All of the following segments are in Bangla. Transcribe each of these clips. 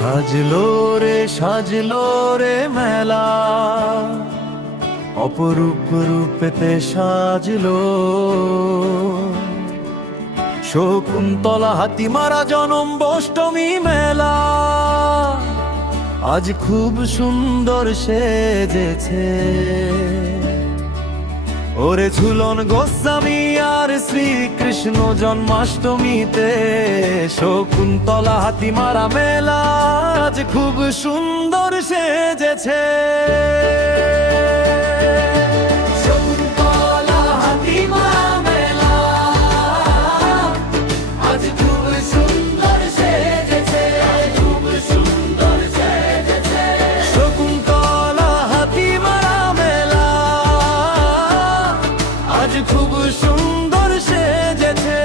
সাজলো রে মেলা, অপরূপ রূপেতে সাজলো। শকুন্তলা হাতিমারা জন্মাষ্টমী মেলা আজ খুব সুন্দর সেজেছে। ওরে ঝুলন গোস্বামী আর শ্রীকৃষ্ণ জন্মাষ্টমীতে শকুন্তলা হাতিমারা মেলা আজ খুব সুন্দর সেজেছে। শকুন্তলা হাতিমারা মেলা আজ খুব সুন্দর সেজেছে, খুব সুন্দর সেজেছে। শকুন্তলা হাতিমারা মেলা আজ খুব সুন্দর সেজেছে।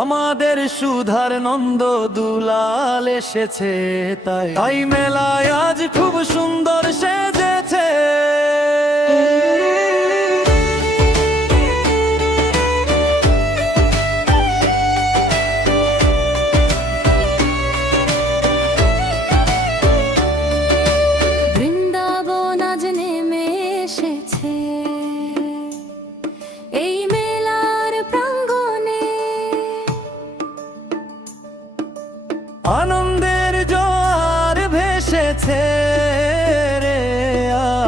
আমাদের সুধার নন্দ দুলাল এসেছে, তাই মেলায় আজ খুব সুন্দর সেজেছে। বৃন্দাবন আজ নেমে এসেছে এই মেলার প্রাঙ্গণে, আনন্দের জোয়ার ভেসেছে রে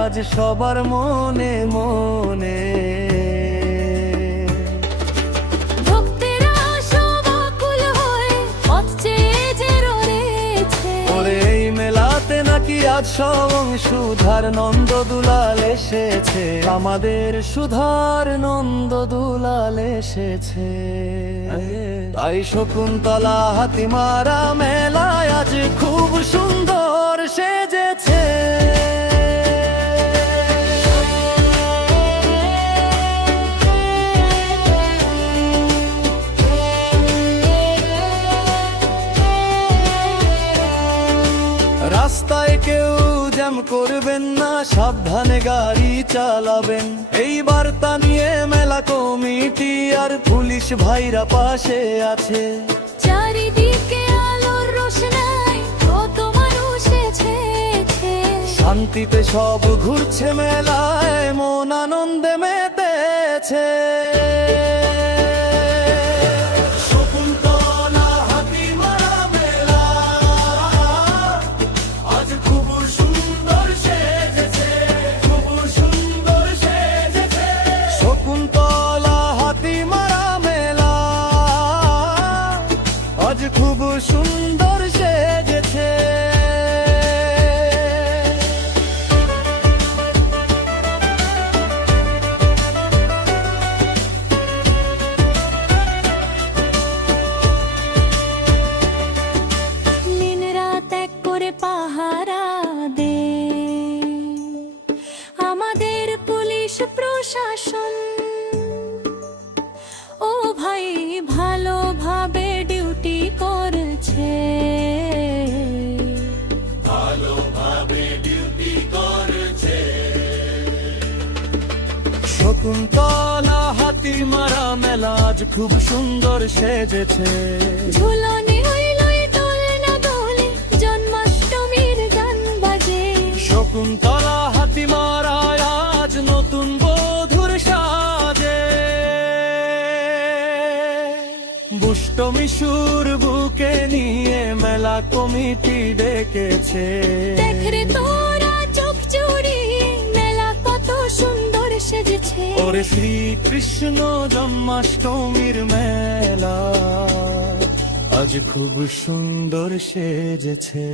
আজ সবার মনে মনে। ভক্তেরা সব আকুল হয়ে পথ চেয়ে যে রয়েছে। ওরে এই মেলাতে নাকি আজ স্বয়ং সুধার নন্দ দুলাল এসেছে, আমাদের সুধার নন্দ দুলাল এসেছে। তাই শকুন্তলা হাতিমারা মেলায় আজ খুব সুন্দর সেজেছে। রাস্তায় কেউ জ্যাম করবেন না, সাবধানে গাড়ি চালাবেন, এই বার্তা নিয়ে মেলা কমিটি আর পুলিশ ভাইরা পাশে আছে। চারিদিকে আলোর রোশনাই কত মানুষ এসেছে, শান্তিতে সব ঘুরছে মেলায়, মন আনন্দে মেতেছে। শকুন্তলা হাতিমারা মেলা আজ খুব সুন্দর সেজেছে, খুব সুন্দর সেজেছে। শকুন্তলা হাতিমারা মেলা আজ খুব সুন্দর সেজেছে। দিন রাত এক করে পাহারা দে আমাদের পুলিশ প্রশাসন। ও ভাই ভালোভাবে ডিউটি করছে, ভালোভাবে ডিউটি করছে। শকুন্তলা হাতিমারা মেলা আজ খুব সুন্দর সেজেছে। ঝুলনে হইলই দোল না দোলে জন্মাষ্টমীর গান বাজে। শকুন্তলা হাতিমারা আজ নতুন বধুর সাজে। বুষ্টমী সুর বুকে নিয়ে মেলা কমিটি ডেকেছে। দেখ রে তোরা চোখ জুড়িয়ে মেলা কত সুন্দর সেজেছে। ওরে শ্রীকৃষ্ণ জন্মাষ্টমীর মেলা আজ খুব সুন্দর সেজেছে।